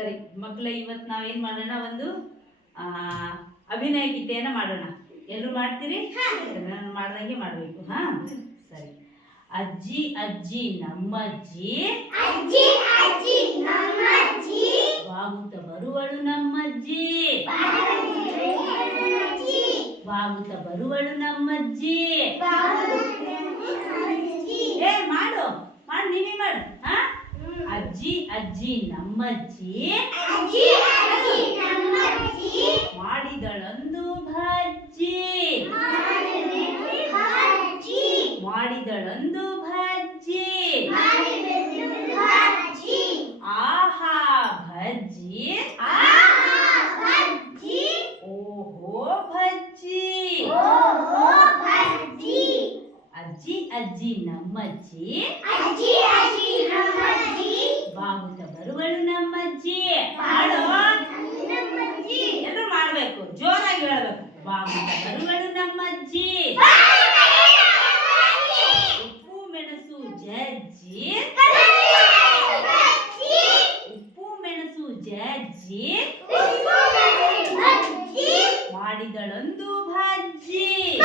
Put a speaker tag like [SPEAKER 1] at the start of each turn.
[SPEAKER 1] ಸರಿ ಮಕ್ಕಳೇ ಇವತ್ತು ನಾವೇನು ಮಾಡೋಣ? ಒಂದು ಆ, ಅಭಿನಯ ಗೀತೆಯನ್ನು ಮಾಡೋಣ. ಎಲ್ಲರೂ ಮಾಡ್ತೀರಿ? ನಾನು ಮಾಡ್ದಂಗೆ ಮಾಡಬೇಕು ಹಾ? ಸರಿ. ಅಜ್ಜಿ ಅಜ್ಜಿ ನಮ್ಮಜ್ಜಿ.
[SPEAKER 2] ಅಜ್ಜಿ ಅಜ್ಜಿ ನಮ್ಮಜ್ಜಿ.
[SPEAKER 1] ಬಾಗುತ್ತ ಬರುವಳು ನಮ್ಮಜ್ಜಿ. ಬಾಗುತ ಬರುವಳು ನಮ್ಮಜ್ಜಿ
[SPEAKER 2] ಅಜ್ಜಿ
[SPEAKER 1] ಏ ಮಾಡು ಮಾಡು ನೀವೇ ಮಾಡು ಹಾ ಅಜ್ಜಿ ಅಜ್ಜಿ ನಮ್ಮಜ್ಜಿ
[SPEAKER 2] ಅಜ್ಜಿ ಅಜ್ಜಿ ನಮ್ಮಜ್ಜಿ
[SPEAKER 1] ಮಾಡಿದಳಂದು ಭಜ್ಜಿ
[SPEAKER 2] ಅಜ್ಜಿ
[SPEAKER 1] ಮಾಡಿದಳಂದು ಭಜ್ಜಿ
[SPEAKER 2] ಅಜ್ಜಿ
[SPEAKER 1] ಆಹಾ ಭಜ್ಜಿ
[SPEAKER 2] ಅಜ್ಜಿ
[SPEAKER 1] ಓಹೋ ಭಜ್ಜಿ
[SPEAKER 2] ಓಹೋ ಅಜ್ಜಿ
[SPEAKER 1] ಅಜ್ಜಿ ಅಜ್ಜಿ ನಮ್ಮಜ್ಜಿ
[SPEAKER 2] ಅಜ್ಜಿ ಅಜ್ಜಿ ನಮ್ಮಜ್ಜಿ
[SPEAKER 1] ಬಾಗುತ್ತ ಬರುವಳು ನಮ್ಮಜ್ಜಿ ಮಾಡು. ಎಲ್ಲರೂ ಮಾಡಬೇಕು. ಜೋರಾಗಿ ಹೇಳ್ಬೇಕು. ಬಾಗಿಲು ನಮ್ಮಜ್ಜಿ. ಉಪ್ಪು ಮೆಣಸು ಜಜ್ಜಿ. ಉಪ್ಪು ಮೆಣಸು ಜಜ್ಜಿ. ಮಾಡಿದಳೊಂದು ಭಜ್ಜಿ.